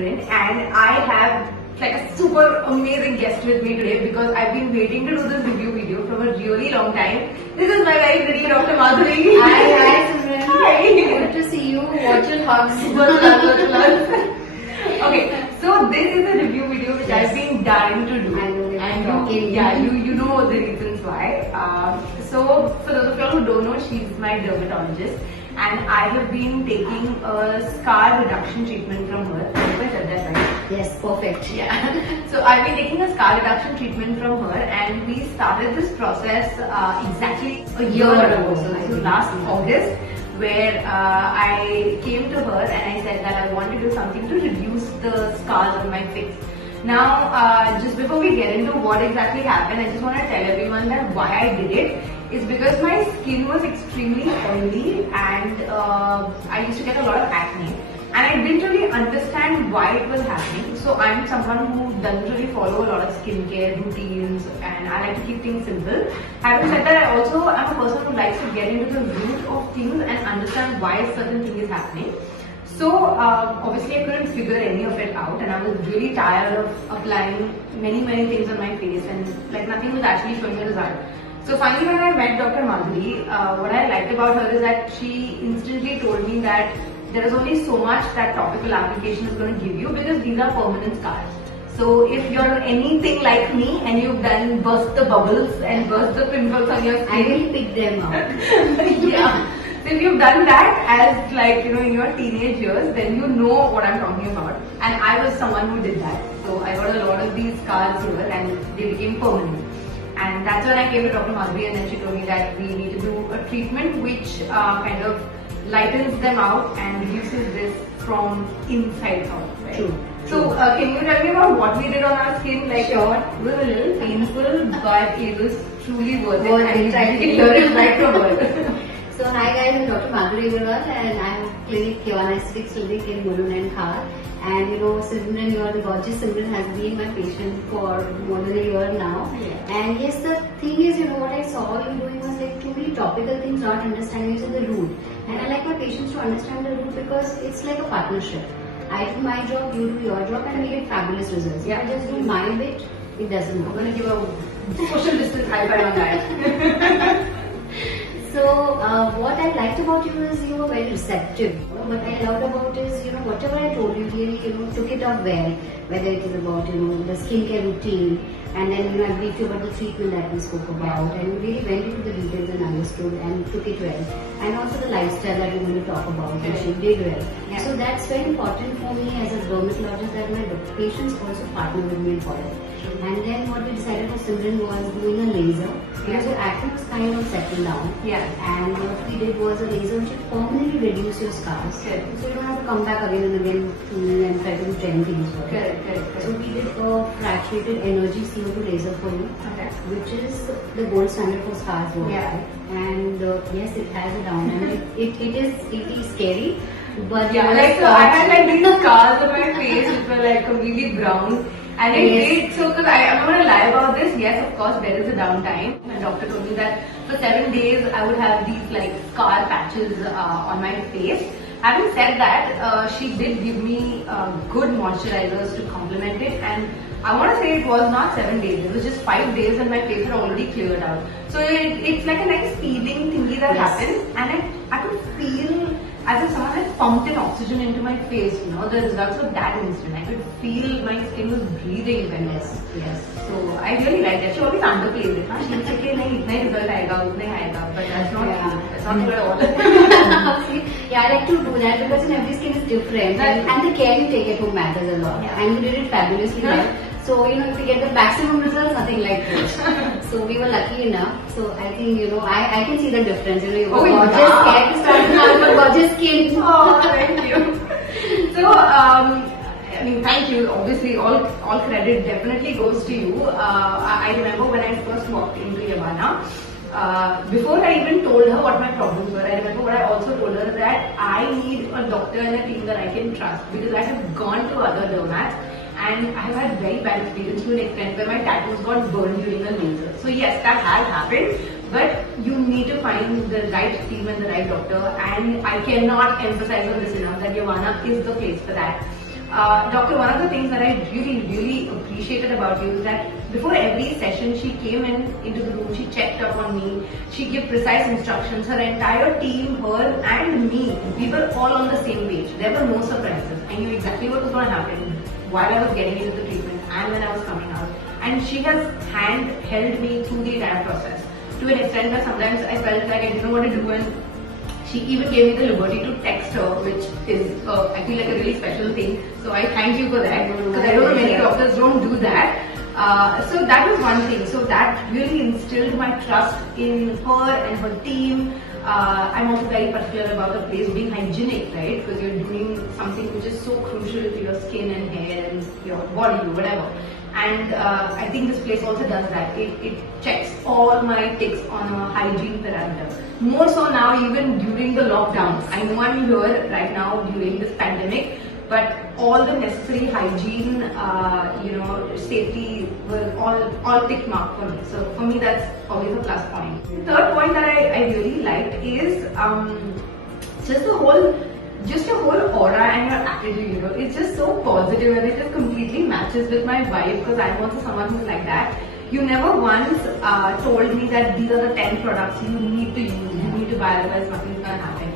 Simran, and I have like a super amazing guest with me today because I've been waiting to do this review video from a really long time. This is my very pretty Dr. Madhuri. Hi Simran. Hi. Good to see you. Virtual hugs. Virtual hugs. Okay, so this is a review video which I've been dying to do. I know. And you know the reasons why. So for those of y'all who don't know, she's my dermatologist, and I have been taking a scar reduction treatment from her. Have I said that right? Yes, perfect. Yeah. So I've been taking a scar reduction treatment from her, and we started this process exactly a year ago. So last August, where I came to her and I said that I want to do something to reduce the scars on my face. Now, just before we get into what exactly happened, I just want to tell everyone that why I did it is because my skin was extremely oily and I used to get a lot of acne. And I didn't really understand why it was happening. So I'm someone who doesn't really follow a lot of skincare routines, and I like to keep things simple. Having said that, I also am a person who likes to get into the root of things and understand why a certain thing is happening. So obviously I couldn't figure any of it out, and I was really tired of applying many things on my face, and like nothing was actually showing a result. So finally when I met Dr. Madhuri, what I liked about her is that she instantly told me that there is only so much that topical application is going to give you because these are permanent scars. So if you're anything like me and you've done burst the bubbles and burst the pimples on your skin, I will pick them up. Yeah. So if you've done that as like, you know, in your teenage years, then you know what I'm talking about. And I was someone who did that. So I got a lot of these scars here and they became permanent. And that's when I came to Dr. Madhuri, and then she told me that we need to do a treatment which kind of lightens them out and reduces this from inside out. Right? True. So can you tell me about what we did on our skin? Like, Sure. it was a little painful, but it was truly worth it. Worth And it. I can hear it right from her. So hi guys, I'm Dr. Madhuri Agarwal and I'm Clinic Kivana Aesthetics Clinic in Mulund and Khar. And you know, Simran, you are the gorgeous Simran, has been my patient for more than a year now. Yeah. And yes, the thing is, you know, what I saw you doing was like too many topical things, not understanding is the root. And I like my patients to understand the root because it's like a partnership. I do my job, you do your job, and we get fabulous results. Yeah. If I just do my bit, it doesn't I'm work. going to give a social distance high five on that. So what I liked about you is you were very receptive. What I loved about is, you know, whatever I told you, really, you know, took it up well. Whether it is about, you know, the skincare routine, and then, you know, I briefed you about the treatment that we spoke about, and you really went into the details and understood and took it well. And also the lifestyle that we're going to talk about, which you did well. Yeah. So that's very important for me as a dermatologist that my patients also partner with me for it. And then what we decided for Simran was doing a laser because your acne was kind of settled down. Yeah. And what we did was a laser which will permanently reduce your scars. Correct. So you don't have to come back again and again to me and try to do 10 things for it. Correct. So we did a fractuated energy CO2 laser for you, Okay. which is the gold standard for scars worldwide. Yeah. And yes, it has a down and it is scary. But Yeah, like so I had like these scars on my face which were like completely brown. And it did, so because I'm not going to lie about this, yes, of course, there is a downtime. My doctor told me that for 7 days I would have these like scar patches on my face. Having said that, she did give me good moisturizers to complement it, and I want to say it was not 7 days, it was just 5 days and my face had already cleared out. So it's like a nice peeling thingy that happens, and I could feel as if someone had pumped in oxygen into my face, you know, the results of that instant. I could feel my skin was breathing well. Yes. So I really liked it. She always underplays it. She will say, nahi, itna hi result aayega, utna hi aayega. But that's not true. That's not true at all. Yeah, I like to do that because in every skin is different. And the care you take at home matters a lot. Yeah. And you did it fabulously well. So, you know, if you get the maximum results, nothing like this. So we were lucky enough. So I think, you know, I can see the difference. You know, you were gorgeous hair to start with, but gorgeous skin. Oh, thank you. So, I mean, thank you. Obviously, all credit definitely goes to you. I remember when I first walked into Yavana, before I even told her what my problems were, I remember what I also told her that I need a doctor and a team that I can trust, because I have gone to other dermats and I have had very bad experience to an extent where my tattoos got burned during a laser. So yes, that has happened, but you need to find the right team and the right doctor, and I cannot emphasize on this enough that Yavana is the place for that. Doctor, one of the things that I really appreciated about you is that before every session, she came into the room, she checked up on me, she gave precise instructions. Her entire team, her and me, we were all on the same page. There were no surprises. I knew exactly what was going to happen while I was getting into the treatment and when I was coming out. And she has held me through the entire process to an extent that sometimes I felt like I didn't know what to do, and she even gave me the liberty to text her, which is, I feel like a really special thing. So I thank you for that, because I don't know many doctors don't do that. So that was one thing. So that really instilled my trust in her and her team. I'm also very particular about the place being hygienic, right? Because you're doing something which is so crucial to your skin and hair and your body or whatever. And I think this place also does that. It checks all my ticks on a hygiene parameter. More so now, even during the lockdowns. I know I'm here right now during this pandemic, but all the necessary hygiene, safety were all tick marked for me. So for me, that's always a plus point. The third point that I really liked is just your whole aura and your attitude, it's just so positive, and it just completely matches with my vibe, because I'm also someone who's like that. You never once told me that these are the 10 products you need to use, you need to buy, otherwise nothing's gonna happen.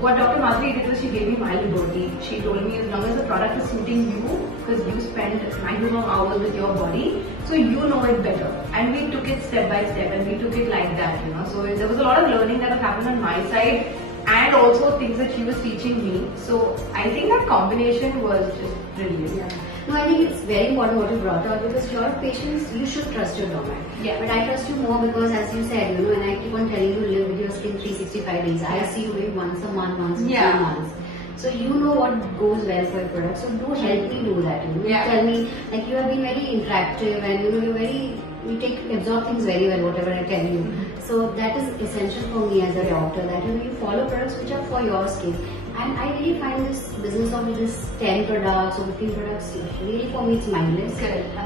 What Dr. Madhuri did was she gave me my liberty. She told me as long as the product is suiting you, because you spend maximum hours with your body, so you know it better. And we took it step by step, and we took it like that, So there was a lot of learning that has happened on my side, and also things that she was teaching me. So I think that combination was just brilliant. Yeah. No, I think it's very important what you brought out, because your patients, you should trust your dermat. Yeah. But I trust you more because, as you said, and I keep on telling you, live with your skin 365 days. I see you maybe once a month, once in 2 months. So you know what goes well for your product. So do help me do that. Tell me, like, you have been very interactive, and you absorb things very well, whatever I tell you. So that is essential for me as a doctor, that you follow products which are for your skin. And I really find this business of this 10 products or 15 products, really for me it's mindless.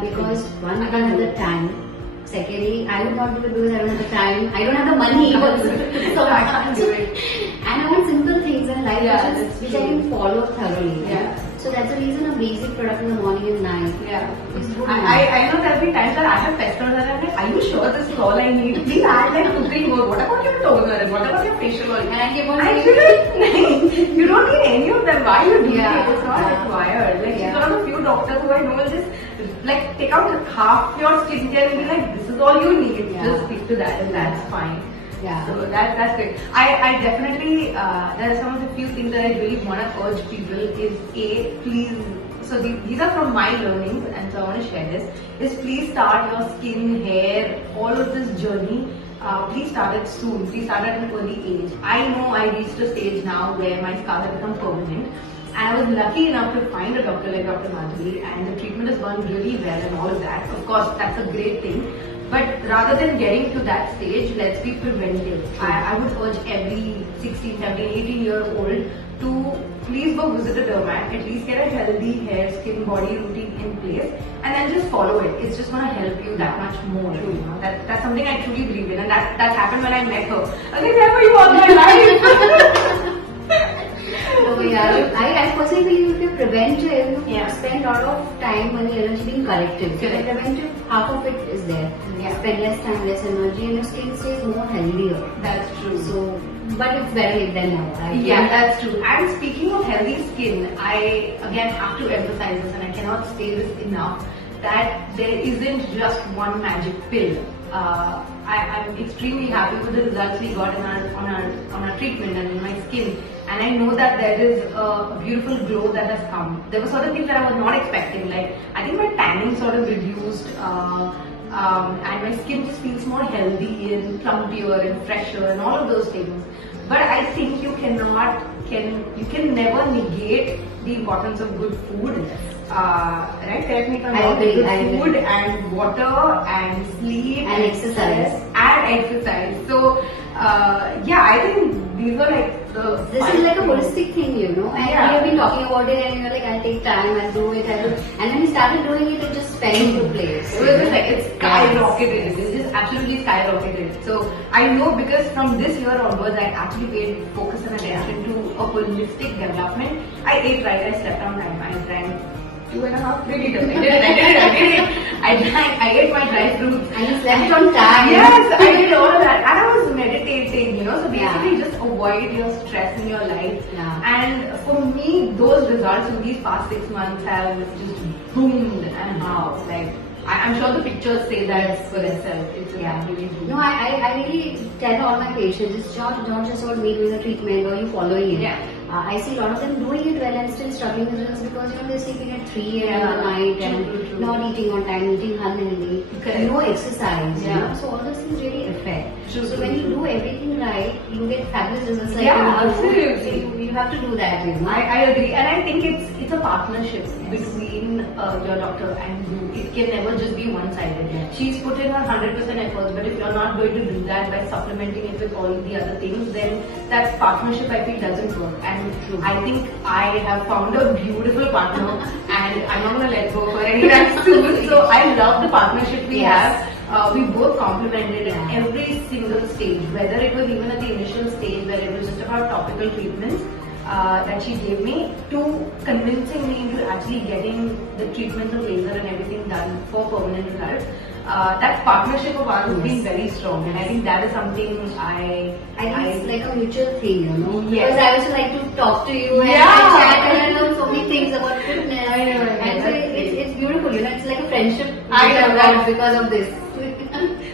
Because one, I don't have the time. Secondly, I would not do it because I don't have the time. I don't have the money also. So I can't do it. And I want simple things in life which I can follow thoroughly. So that's the reason a basic product in the morning and night is good. I know there have been times that I have pestered her and I'm like, are you sure this is all I need? Please add like 2-3 more. What about your toner and what about your facial oil? And I keep on saying, you don't need any of them. Why are you doing it? It's not required. Like, she's one of the few doctors who I know will just like take out half your skincare and be like, this is all you need. Just stick to that, and that's fine. So that's great. I definitely, there are some of the few things that I really want to urge people is please, so these are from my learnings, and so I want to share this, is please start your skin, hair, all of this journey, please start it soon, please start at an early age. I know I reached a stage now where my scars have become permanent, and I was lucky enough to find a doctor like Dr. Madhuri, and the treatment has gone really well and all of that. Of course, that's a great thing. But rather than getting to that stage, let's be preventive. I would urge every 16, 17, 18-year-old to please go visit a dermat, at least get a healthy hair, skin, body routine in place, and then just follow it. It's just going to help you that much more. That's something I truly believe in, and that happened when I met her. I was like, there were you all my life. I personally believe if you're preventive, you spend a lot of time, money, energy being corrective. So preventive, half of it is there. Spend less time, less energy, and your skin stays more healthier. That's true. So, but it's better late than never. That's true. And speaking of healthy skin, I again have to emphasize this, and I cannot say this enough, that there isn't just one magic pill. I'm extremely happy with the results we got on our treatment and in my skin, and I know that there is a beautiful glow that has come. There were certain things that I was not expecting, like I think my tanning sort of reduced, and my skin just feels more healthy and plumpier and fresher and all of those things. But I think you can never negate the importance of good food. Right? Correct me if I'm wrong. Good food and water and sleep and exercise. And exercise. So Yeah, I think these were like the. This is like a holistic thing, you know. And Yeah. we have been talking about it, and you're like, I'll take time, I'll do it, and when we started doing it, it just fell into place. It was just like it's skyrocketed. It just absolutely skyrocketed. So I know because from this year onwards, I actually paid focus and attention to a holistic development. I ate right. I slept on time. I drank 2.5 liters. I did it. I ate my dry fruits. And you slept on time. Yes, I did all of that. And I was meditating, you know. So basically just avoid your stress in your life. Yeah. And for me, those results in these past 6 months have just boomed and how. Like, I'm sure the pictures say that for itself. It's really booming. No, I really tell all my patients, it's not just about me doing the treatment or you following it. Yeah. I see a lot of them doing it well and still struggling with results because they're sleeping at 3 a.m. in the night and True. not eating on time, eating unhealthy, no exercise. You know? So all those things really affect. True, so when you do everything right, you get fabulous results. Like absolutely. You have to do that. You know? I agree, and I think it's a partnership between your doctor and you. It can never just be one-sided. She's put in her 100% efforts, but if you're not going to do that by supplementing it with all the other things, then that partnership I feel doesn't work. And I think I have found a beautiful partner, and I'm not going to let go of her anytime soon. So I love the partnership we have. We both complemented at every single stage, whether it was even at the initial stage where it was just about topical treatments that she gave me, to convincing me into actually getting the treatments of laser and everything done for permanent results. That partnership of ours has been very strong, and I think that is something I think it's like a mutual thing, you know. Yes. Because I also like to talk to you and chat and I know so many things about fitness. And so it's beautiful, you know. It's like a friendship. Because of this.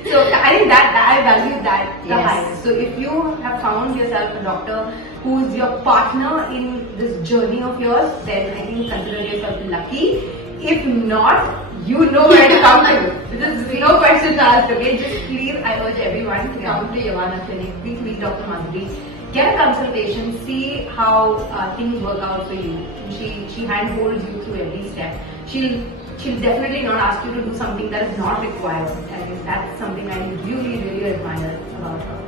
So I think that I value that the highest. So if you have found yourself a doctor who's your partner in this journey of yours, then I think consider yourself lucky. If not, you know where to come to. This is no questions asked, okay? Just please, I urge everyone to come to Yavana Clinic. Please meet Dr. Madhuri. Get a consultation, see how things work out for you. She handholds you through every step. She'll definitely not ask you to do something that is not required. I think that's something I really admire about her.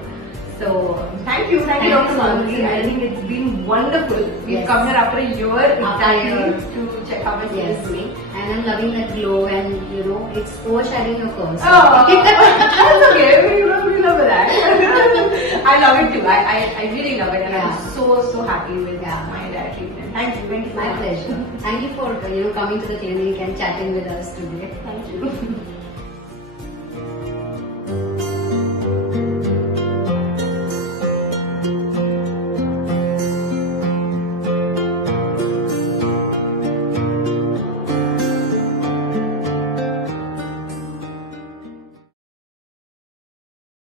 So thank you, Dr. Madhuri. I think it's been wonderful. We've come here after a year exactly to check how much she is doing. And I'm loving that glow, and you know, it's overshadowing your curves. Oh, that's okay. We love that. I love it too. I really love it, and I'm so happy with my entire treatment. Thank you. My pleasure. Thank you for coming to the clinic and chatting with us today. Thank you.